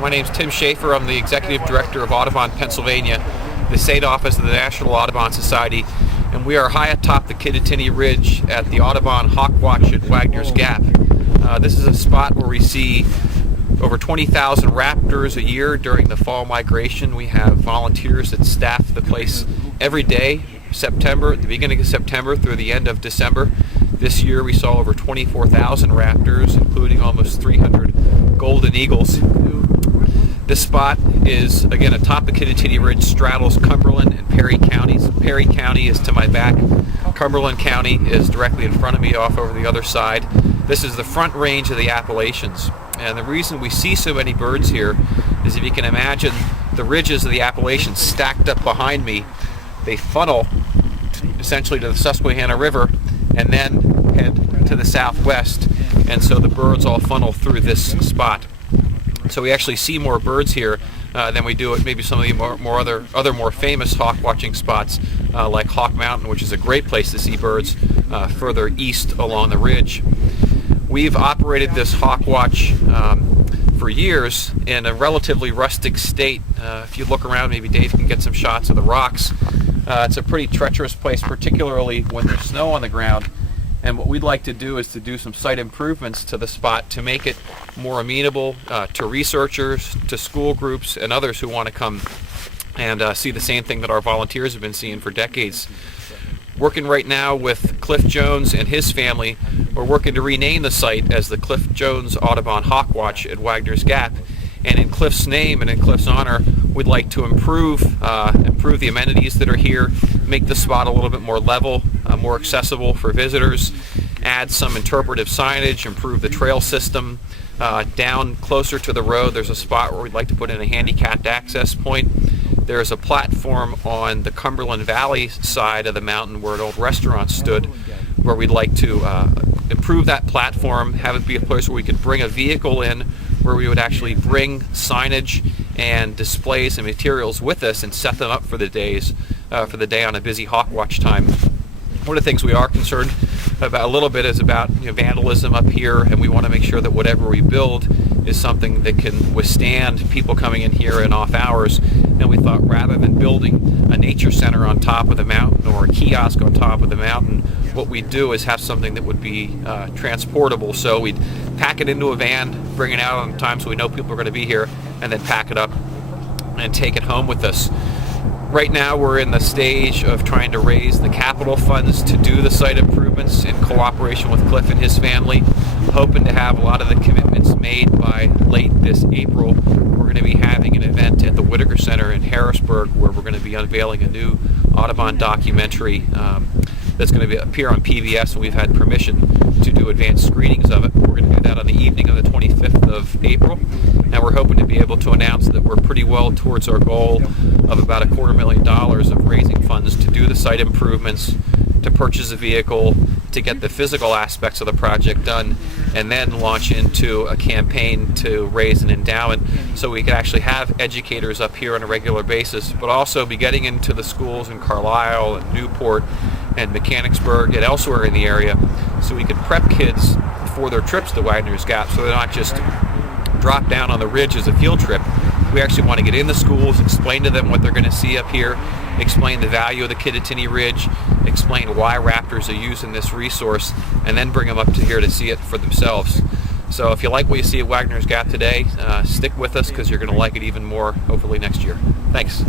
My name is Tim Schaeffer. I'm the Executive Director of Audubon, Pennsylvania, the state office of the National Audubon Society, and we are high atop the Kittatinny Ridge at the Audubon Hawk Watch at Waggoner's Gap. This is a spot where we see over 20,000 raptors a year during the fall migration. We have volunteers that staff the place every day, at the beginning of September through the end of December. This year we saw over 24,000 raptors, including almost 300 golden eagles. This spot is, again, atop the Kittatinny Ridge, straddles Cumberland and Perry counties. Perry County is to my back. Cumberland County is directly in front of me off over the other side. This is the front range of the Appalachians. And the reason we see so many birds here is, if you can imagine the ridges of the Appalachians stacked up behind me, they funnel essentially to the Susquehanna River and then head to the southwest. And so the birds all funnel through this spot. So we actually see more birds here than we do at maybe some of the other more famous hawk watching spots like Hawk Mountain, which is a great place to see birds further east along the ridge. We've operated this hawk watch for years in a relatively rustic state. If you look around, maybe Dave can get some shots of the rocks. It's a pretty treacherous place, particularly when there's snow on the ground. And what we'd like to do is to do some site improvements to the spot to make it more amenable to researchers, to school groups, and others who want to come and see the same thing that our volunteers have been seeing for decades. Working right now with Cliff Jones and his family, we're working to rename the site as the Cliff Jones Audubon Hawk Watch at Waggoner's Gap. And in Cliff's name and in Cliff's honor, we'd like to improve the amenities that are here, make the spot a little bit more level, more accessible for visitors, add some interpretive signage, improve the trail system. Down closer to the road, there's a spot where we'd like to put in a handicapped access point. There's a platform on the Cumberland Valley side of the mountain where an old restaurant stood, where we'd like to improve that platform, have it be a place where we could bring a vehicle in, where we would actually bring signage and displays and materials with us and set them up for the day on a busy hawk watch time. One of the things we are concerned about a little bit is about vandalism up here, and we want to make sure that whatever we build is something that can withstand people coming in here in off hours. And we thought, rather than building a nature center on top of the mountain or a kiosk on top of the mountain, what we'd do is have something that would be transportable. So we'd pack it into a van, bring it out on time so we know people are going to be here, and then pack it up and take it home with us. Right now we're in the stage of trying to raise the capital funds to do the site improvements in cooperation with Cliff and his family, hoping to have a lot of the commitments made by late this April. We're going to be having an event at the Whitaker Center in Harrisburg where we're going to be unveiling a new Audubon documentary that's going to appear on PBS, and we've had permission to do advanced screenings of it. We're going to do that on the evening of the 25th of April, and we're hoping to be able to announce that we're pretty well towards our goal of about $250,000 of raising funds to do the site improvements, to purchase a vehicle, to get the physical aspects of the project done, and then launch into a campaign to raise an endowment so we can actually have educators up here on a regular basis, but also be getting into the schools in Carlisle and Newport and Mechanicsburg and elsewhere in the area so we can prep kids for their trips to Waggoner's Gap so they're not just drop down on the ridge as a field trip. We actually want to get in the schools, explain to them what they're going to see up here, explain the value of the Kittatinny Ridge, explain why raptors are using this resource, and then bring them up to here to see it for themselves. So if you like what you see at Waggoner's Gap today, stick with us because you're going to like it even more hopefully next year. Thanks.